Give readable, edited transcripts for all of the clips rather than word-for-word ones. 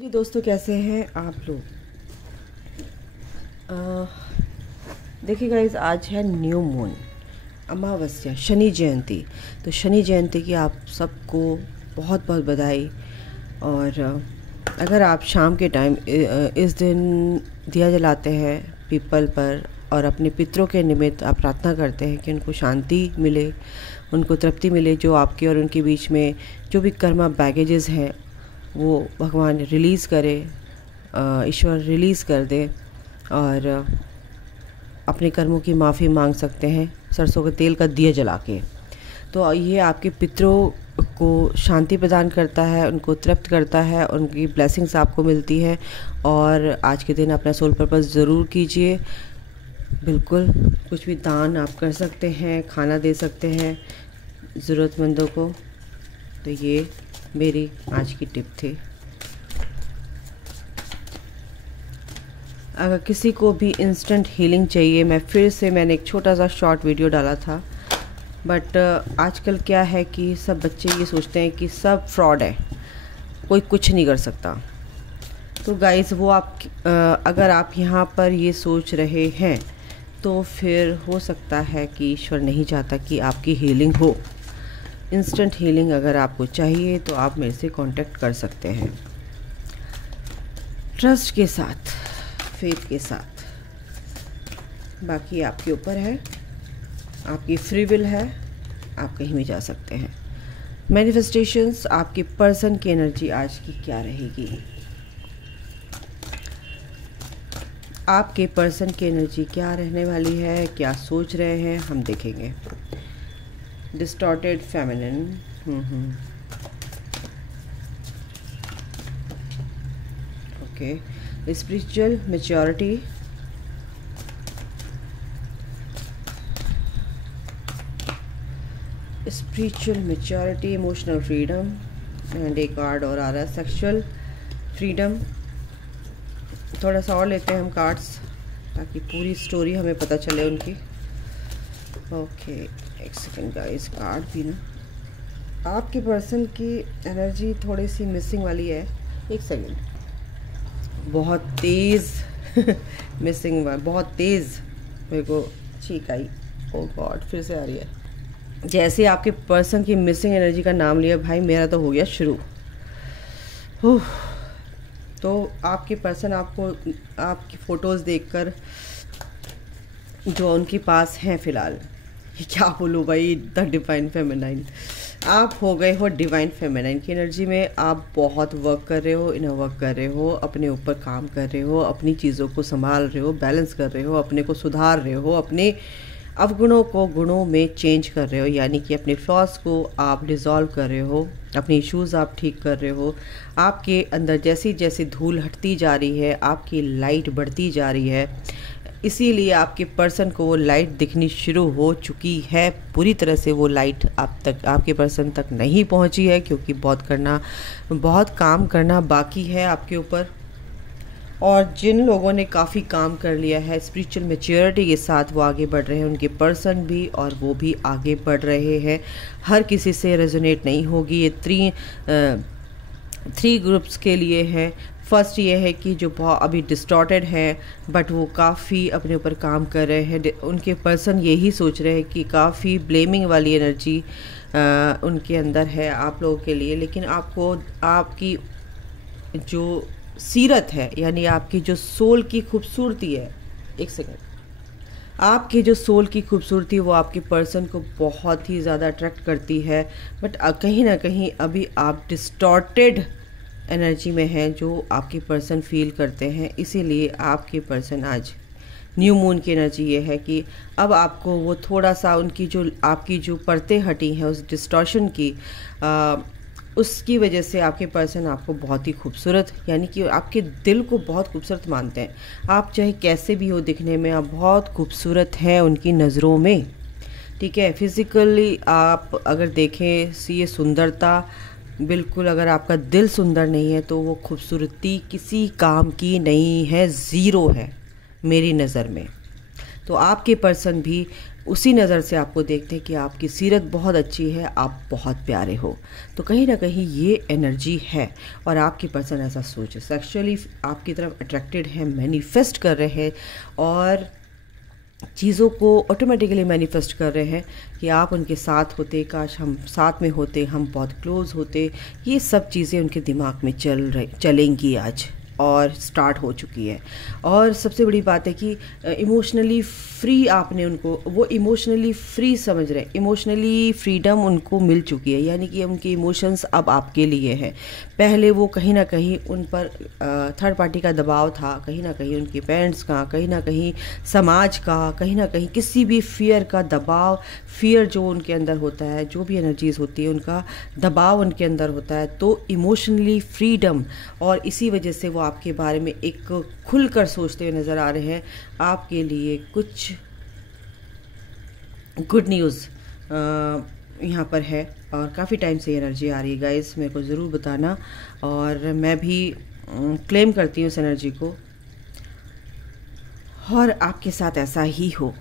जी दोस्तों, कैसे हैं आप लोग। देखिए गाइस, आज है न्यू मून, अमावस्या, शनि जयंती। तो शनि जयंती की आप सबको बहुत बहुत बधाई। और अगर आप शाम के टाइम इस दिन दिया जलाते हैं पीपल पर और अपने पितरों के निमित्त आप प्रार्थना करते हैं कि उनको शांति मिले, उनको तृप्ति मिले, जो आपके और उनके बीच में जो भी कर्मा बैगेजेस हैं वो भगवान रिलीज़ करे, ईश्वर रिलीज़ कर दे, और अपने कर्मों की माफ़ी मांग सकते हैं सरसों के तेल का दिया जला के। तो ये आपके पितरों को शांति प्रदान करता है, उनको तृप्त करता है, उनकी ब्लेसिंग्स आपको मिलती है। और आज के दिन अपना सोल पर्पस ज़रूर कीजिए। बिल्कुल कुछ भी दान आप कर सकते हैं, खाना दे सकते हैं ज़रूरतमंदों को। तो ये मेरी आज की टिप थी। अगर किसी को भी इंस्टेंट हीलिंग चाहिए, मैंने एक छोटा सा शॉर्ट वीडियो डाला था, बट आजकल क्या है कि सब बच्चे ये सोचते हैं कि सब फ्रॉड है, कोई कुछ नहीं कर सकता। तो गाइस, वो अगर आप यहाँ पर ये सोच रहे हैं तो फिर हो सकता है कि ईश्वर नहीं चाहता कि आपकी हीलिंग हो। इंस्टेंट हीलिंग अगर आपको चाहिए तो आप मेरे से कांटेक्ट कर सकते हैं, ट्रस्ट के साथ, फेथ के साथ। बाकी आपके ऊपर है, आपकी फ्री विल है, आप कहीं भी जा सकते हैं। मैनिफेस्टेशंस, आपके पर्सन की एनर्जी आज की क्या रहेगी, आपके पर्सन की एनर्जी क्या रहने वाली है, क्या सोच रहे हैं, हम देखेंगे। Distorted feminine, okay. Spiritual maturity, emotional freedom, and एक कार्ड और आ रहा है सेक्सुअल फ्रीडम। थोड़ा सा और लेते हैं हम कार्ड्स ताकि पूरी स्टोरी हमें पता चले उनकी। ओके, एक सेकेंड गाइस, कार्ड भी ना, आपके पर्सन की एनर्जी थोड़ी सी मिसिंग वाली है। एक सेकेंड, बहुत तेज़ मिसिंग, बहुत तेज़ मेरे को छींक आई। ओ गॉड, फिर से आ रही है। जैसे आपके पर्सन की मिसिंग एनर्जी का नाम लिया भाई, मेरा तो हो गया शुरू। तो आपके पर्सन आपको आपकी फ़ोटोज़ देखकर जो उनके पास हैं फ़िलहाल, ये क्या बोलूँ भाई, द डिवाइन फेमिनाइन, आप हो गए हो डिवाइन फेमिनाइन की एनर्जी में। आप बहुत वर्क कर रहे हो, इनर वर्क कर रहे हो, अपने ऊपर काम कर रहे हो, अपनी चीज़ों को संभाल रहे हो, बैलेंस कर रहे हो, अपने को सुधार रहे हो, अपने अवगुणों को गुणों में चेंज कर रहे हो, यानी कि अपने फ्लॉस को आप डिज़ोल्व कर रहे हो, अपने इश्यूज़ आप ठीक कर रहे हो। आपके अंदर जैसी जैसी धूल हटती जा रही है, आपकी लाइट बढ़ती जा रही है। इसीलिए आपके पर्सन को वो लाइट दिखनी शुरू हो चुकी है। पूरी तरह से वो लाइट आपके पर्सन तक नहीं पहुंची है, क्योंकि बहुत काम करना बाकी है आपके ऊपर। और जिन लोगों ने काफ़ी काम कर लिया है, स्पिरिचुअल मैच्योरिटी के साथ वो आगे बढ़ रहे हैं, उनके पर्सन भी और वो भी आगे बढ़ रहे हैं। हर किसी से रेजोनेट नहीं होगी। ये थ्री ग्रुप्स के लिए है। फर्स्ट ये है कि जो बहुत अभी डिस्टॉर्टेड है, बट वो काफ़ी अपने ऊपर काम कर रहे हैं। उनके पर्सन यही सोच रहे हैं कि काफ़ी ब्लेमिंग वाली एनर्जी उनके अंदर है आप लोगों के लिए। लेकिन आपको आपकी जो सीरत है, यानी आपकी जो सोल की खूबसूरती है, एक सेकंड, आपकी जो सोल की खूबसूरती, वो आपके पर्सन को बहुत ही ज़्यादा अट्रैक्ट करती है। बट कहीं ना कहीं अभी आप डिस्टॉर्टेड एनर्जी में हैं, जो आपके पर्सन फील करते हैं। इसीलिए आपके पर्सन आज न्यू मून की एनर्जी ये है कि अब आपको वो थोड़ा सा आपकी जो परतें हटी हैं उस डिस्टॉर्शन की, उसकी वजह से आपके पर्सन आपको बहुत ही खूबसूरत, यानी कि आपके दिल को बहुत खूबसूरत मानते हैं। आप चाहे कैसे भी हो दिखने में, आप बहुत खूबसूरत हैं उनकी नज़रों में, ठीक है। फिज़िकली आप अगर देखें, ये सुंदरता बिल्कुल, अगर आपका दिल सुंदर नहीं है तो वो खूबसूरती किसी काम की नहीं है, ज़ीरो है मेरी नज़र में। तो आपके पर्सन भी उसी नज़र से आपको देखते हैं कि आपकी सीरत बहुत अच्छी है, आप बहुत प्यारे हो। तो कहीं ना कहीं ये एनर्जी है और आपकी पर्सन ऐसा सोच है, सेक्सुअली आपकी तरफ अट्रैक्टेड है, मैनिफेस्ट कर रहे हैं और चीज़ों को ऑटोमेटिकली मैनिफेस्ट कर रहे हैं कि आप उनके साथ होते, काश हम साथ में होते, हम बहुत क्लोज होते। ये सब चीज़ें उनके दिमाग में चलेंगी आज और स्टार्ट हो चुकी है। और सबसे बड़ी बात है कि इमोशनली फ्री आपने उनको, वो इमोशनली फ्री समझ रहे हैं, इमोशनली फ्रीडम उनको मिल चुकी है, यानी कि उनके इमोशंस अब आपके लिए हैं। पहले वो कहीं ना कहीं उन पर थर्ड पार्टी का दबाव था, कहीं ना कहीं उनके पेरेंट्स का, कहीं ना कहीं समाज का, कहीं ना कहीं किसी भी फियर का दबाव, फियर जो उनके अंदर होता है, जो भी एनर्जीज होती है उनका दबाव उनके अंदर होता है। तो इमोशनली फ्रीडम, और इसी वजह से वो आपके बारे में एक खुलकर सोचते हुए नज़र आ रहे हैं। आपके लिए कुछ गुड न्यूज़ यहाँ पर है और काफ़ी टाइम से एनर्जी आ रही है गाइस, मेरे को ज़रूर बताना और मैं भी क्लेम करती हूँ इस एनर्जी को और आपके साथ ऐसा ही हो,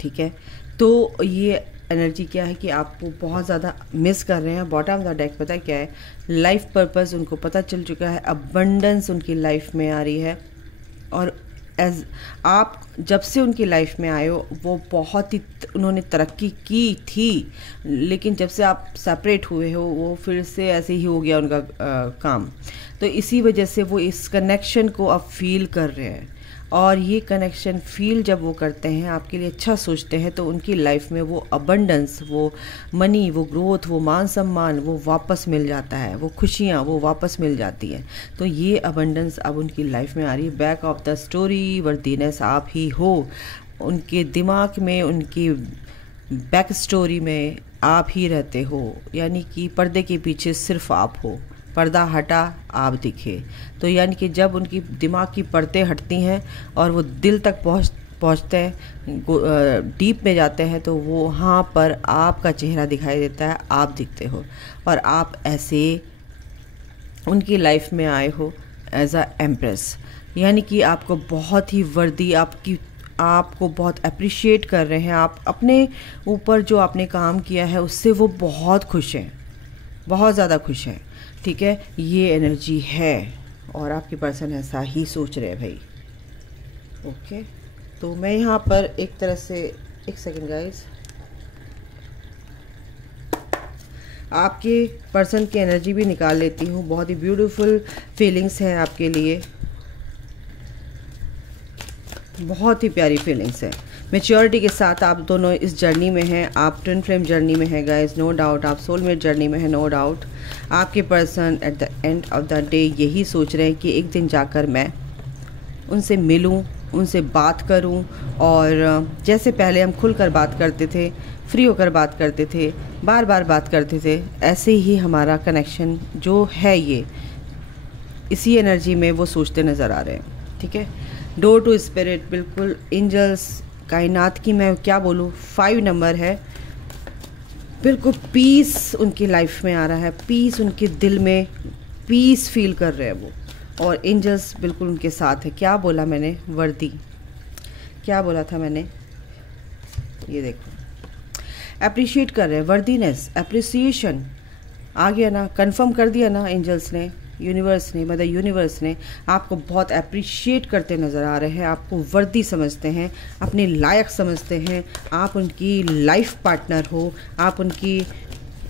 ठीक है। तो ये एनर्जी क्या है कि आपको बहुत ज़्यादा मिस कर रहे हैं। बॉटम ऑफ द डेक पता है क्या है, लाइफ पर्पस उनको पता चल चुका है, अबंडेंस उनकी लाइफ में आ रही है और एज आप जब से उनकी लाइफ में आए हो वो बहुत ही उन्होंने तरक्की की थी, लेकिन जब से आप सेपरेट हुए हो वो फिर से ऐसे ही हो गया उनका काम। तो इसी वजह से वो इस कनेक्शन को अब फील कर रहे हैं और ये कनेक्शन फील जब वो करते हैं, आपके लिए अच्छा सोचते हैं, तो उनकी लाइफ में वो अबंडेंस, वो मनी, वो ग्रोथ, वो मान सम्मान वो वापस मिल जाता है, वो खुशियाँ वो वापस मिल जाती हैं। तो ये अबंडेंस अब उनकी लाइफ में आ रही है। Back of the story worthiness आप ही हो, उनके दिमाग में, उनकी बैक स्टोरी में आप ही रहते हो, यानी कि पर्दे के पीछे सिर्फ आप हो, पर्दा हटा आप दिखे। तो यानी कि जब उनकी दिमाग की परतें हटती हैं और वो दिल तक पहुँचते हैं, डीप में जाते हैं, तो वो वहाँ पर आपका चेहरा दिखाई देता है, आप दिखते हो और आप ऐसे उनकी लाइफ में आए हो एज अ एम्प्रेस, यानी कि आपको बहुत ही वर्दी, आपको बहुत अप्रिशिएट कर रहे हैं। आप अपने ऊपर जो आपने काम किया है उससे वो बहुत खुश हैं, बहुत ज़्यादा खुश हैं, ठीक है। ये एनर्जी है और आपके पर्सन ऐसा ही सोच रहे हैं भाई, ओके। तो मैं यहाँ पर एक तरह से, एक सेकंड गाइस, आपके पर्सन की एनर्जी भी निकाल लेती हूँ। बहुत ही ब्यूटीफुल फीलिंग्स हैं आपके लिए, बहुत ही प्यारी फीलिंग्स है। मैच्योरिटी के साथ आप दोनों इस जर्नी में हैं, आप ट्विन फ्लेम जर्नी में हैं गाइस, नो डाउट। आप सोलमेट जर्नी में हैं, नो डाउट। आपके person at the end of the day यही सोच रहे हैं कि एक दिन जाकर मैं उनसे मिलूं, उनसे बात करूं और जैसे पहले हम खुलकर बात करते थे, फ्री होकर बात करते थे, बार बार बात करते थे, ऐसे ही हमारा कनेक्शन जो है ये इसी एनर्जी में वो सोचते नज़र आ रहे हैं, ठीक है। डोर टू स्पिरिट, बिल्कुल एंजल्स, कायनात की मैं क्या बोलूँ, 5 नंबर है, बिल्कुल पीस उनकी लाइफ में आ रहा है, पीस उनके दिल में, पीस फील कर रहे हैं वो, और एंजल्स बिल्कुल उनके साथ है। क्या बोला मैंने, वर्दी, क्या बोला था मैंने, ये देखो, अप्रिशिएट कर रहे हैं, वर्दीनेस, अप्रिसिएशन आ गया ना, कंफर्म कर दिया ना एंजल्स ने, यूनिवर्स ने, मतलब यूनिवर्स ने आपको बहुत अप्रिशिएट करते नज़र आ रहे हैं, आपको वर्दी समझते हैं, अपने लायक समझते हैं, आप उनकी लाइफ पार्टनर हो, आप उनकी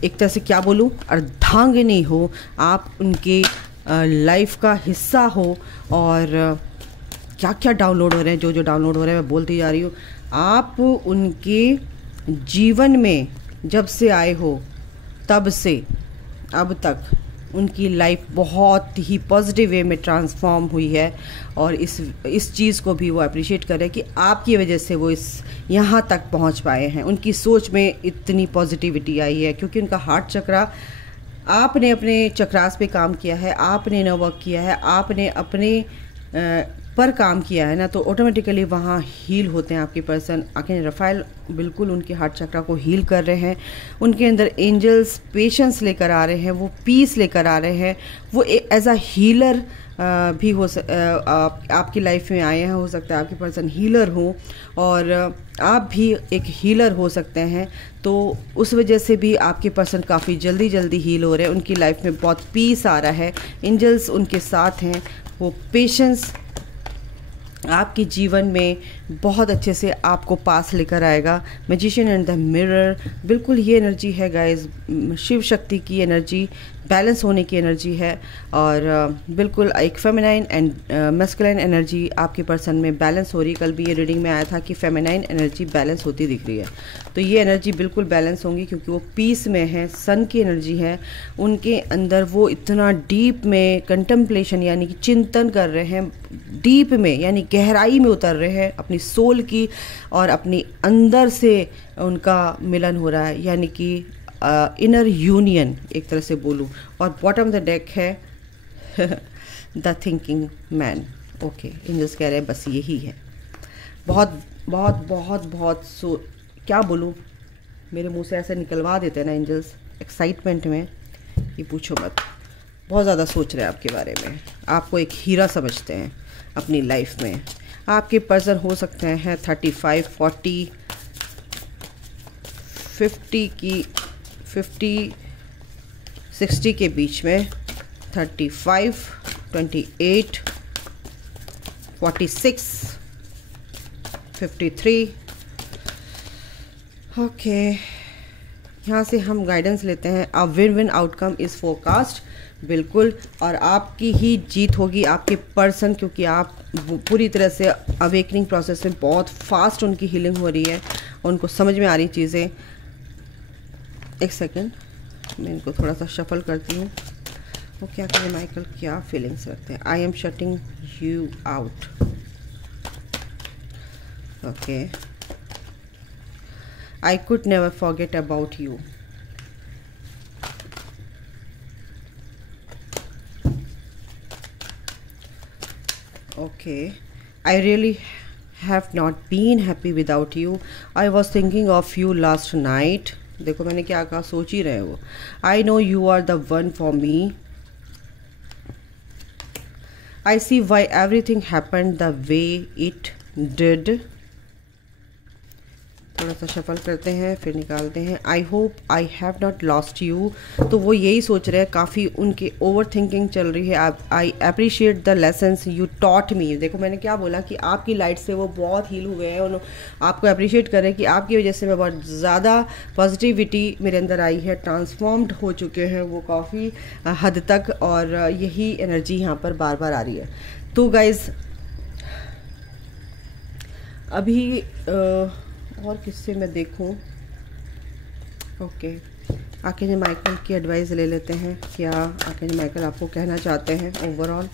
एक तरह से क्या बोलूँ, अर्धांगिनी हो, आप उनके लाइफ का हिस्सा हो। और क्या क्या डाउनलोड हो रहे हैं, जो जो डाउनलोड हो रहे हैं मैं बोलती जा रही हूँ। आप उनके जीवन में जब से आए हो तब से अब तक उनकी लाइफ बहुत ही पॉजिटिव वे में ट्रांसफॉर्म हुई है और इस चीज़ को भी वो अप्रिशिएट कर रहे हैं कि आपकी वजह से वो इस यहाँ तक पहुँच पाए हैं। उनकी सोच में इतनी पॉजिटिविटी आई है क्योंकि उनका हार्ट चक्रा, आपने अपने चक्रास पे काम किया है, आपने न वर्क किया है, आपने अपने पर काम किया है ना, तो ऑटोमेटिकली वहाँ हील होते हैं आपके पर्सन। आर्कएंजल रफाएल बिल्कुल उनके हार्ट चक्रा को हील कर रहे हैं। उनके अंदर एंजल्स पेशेंस लेकर आ रहे हैं, वो पीस लेकर आ रहे हैं। वो एज अ हीलर भी आपकी लाइफ में आए हैं। हो सकता है आपके पर्सन हीलर हो और आप भी एक हीलर हो सकते हैं, तो उस वजह से भी आपके पर्सन काफ़ी जल्दी हील हो रहे हैं। उनकी लाइफ में बहुत पीस आ रहा है, एंजल्स उनके साथ हैं। वो पेशेंस आपके जीवन में बहुत अच्छे से आपको पास लेकर आएगा। मैजिशियन एंड द मिरर, बिल्कुल ये एनर्जी है गाइस, शिव शक्ति की एनर्जी, बैलेंस होने की एनर्जी है। और बिल्कुल एक फेमिनाइन एंड मैस्कुलाइन एनर्जी आपके पर्सन में बैलेंस हो रही है। कल भी ये रीडिंग में आया था कि फेमिनाइन एनर्जी बैलेंस होती दिख रही है, तो ये एनर्जी बिल्कुल बैलेंस होंगी क्योंकि वो पीस में है, सन की एनर्जी है उनके अंदर। वो इतना डीप में कंटेम्पलेशन यानी कि चिंतन कर रहे हैं, डीप में यानी गहराई में उतर रहे हैं अपनी सोल की, और अपनी अंदर से उनका मिलन हो रहा है, यानी कि इनर यूनियन एक तरह से बोलूँ। और बॉटम द डेक है the thinking man. Okay, angels कह रहे हैं बस यही है। बहुत बहुत बहुत बहुत क्या बोलूँ, मेरे मुंह से ऐसे निकलवा देते हैं ना एंजल्स एक्साइटमेंट में, ये पूछो मत। बहुत ज़्यादा सोच रहे हैं आपके बारे में, आपको एक हीरा समझते हैं अपनी लाइफ में। आपके पर्सन हो सकते हैं 35, 40, 50, 60 के बीच में। 35, 28, 46, 53। ओके, यहाँ से हम गाइडेंस लेते हैं। A win win outcome is forecast, बिल्कुल। और आपकी ही जीत होगी, आपके पर्सन, क्योंकि आप पूरी तरह से अवेकनिंग प्रोसेस में बहुत फास्ट उनकी हीलिंग हो रही है, उनको समझ में आ रही चीज़ें। एक सेकंड, मैं इनको थोड़ा सा शफल करती हूँ। वो क्या करें माइकल, क्या फीलिंग्स रखते हैं। I am shutting you out. Okay, I could never forget about you. Okay, I really have not been happy without you. I was thinking of you last night. देखो मैंने क्या कहा, सोच ही रहे हो। I know you are the one for me. I see why everything happened the way it did. थोड़ा सा shuffle करते हैं फिर निकालते हैं। I hope I have not lost you, तो वो यही सोच रहे हैं, काफ़ी उनकी ओवर थिंकिंग चल रही है। I appreciate the lessons you taught me. देखो मैंने क्या बोला कि आपकी लाइट से वो बहुत हील हुए हैं, उन्होंने आपको अप्रिशिएट करें कि आपकी वजह से मैं बहुत ज़्यादा पॉजिटिविटी मेरे अंदर आई है, ट्रांसफॉर्म्ड हो चुके हैं वो काफ़ी हद तक, और यही एनर्जी यहाँ पर बार बार आ रही है। तो गाइज़ अभी और किससे मैं देखूं। ओके, आर्कएंजल माइकल की एडवाइस ले लेते हैं। क्या आर्कएंजल माइकल आपको कहना चाहते हैं ओवरऑल?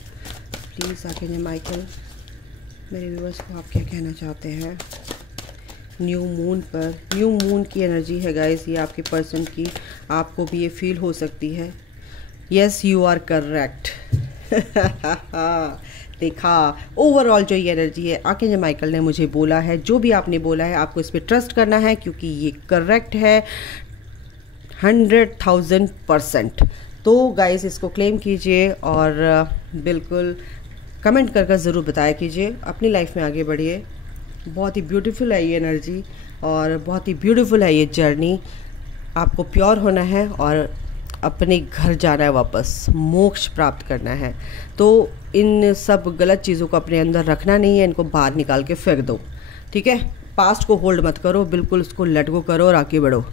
प्लीज़ आर्कएंजल माइकल, मेरे व्यूअर्स को आप क्या कहना चाहते हैं न्यू मून पर? न्यू मून की एनर्जी है गाइस ये आपके पर्सन की, आपको भी ये फील हो सकती है। Yes you are correct. देखा, ओवरऑल जो ये एनर्जी है आर्कएंजल माइकल ने मुझे बोला है, जो भी आपने बोला है आपको इस पर ट्रस्ट करना है क्योंकि ये करेक्ट है 100,000%। तो गाइस इसको क्लेम कीजिए और बिल्कुल कमेंट कर ज़रूर बताया कीजिए, अपनी लाइफ में आगे बढ़िए। बहुत ही ब्यूटीफुल है ये एनर्जी और बहुत ही ब्यूटीफुल है ये जर्नी। आपको प्योर होना है और अपने घर जाना है, वापस मोक्ष प्राप्त करना है। तो इन सब गलत चीज़ों को अपने अंदर रखना नहीं है, इनको बाहर निकाल के फेंक दो, ठीक है। पास्ट को होल्ड मत करो, बिल्कुल उसको लेट गो करो और आगे बढ़ो।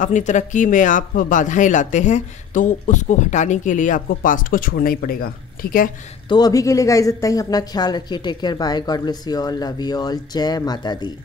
अपनी तरक्की में आप बाधाएं लाते हैं तो उसको हटाने के लिए आपको पास्ट को छोड़ना ही पड़ेगा, ठीक है। तो अभी के लिए गाइस इतना ही, अपना ख्याल रखिए, take care, bye, God bless you all, love you all, जय माता दी।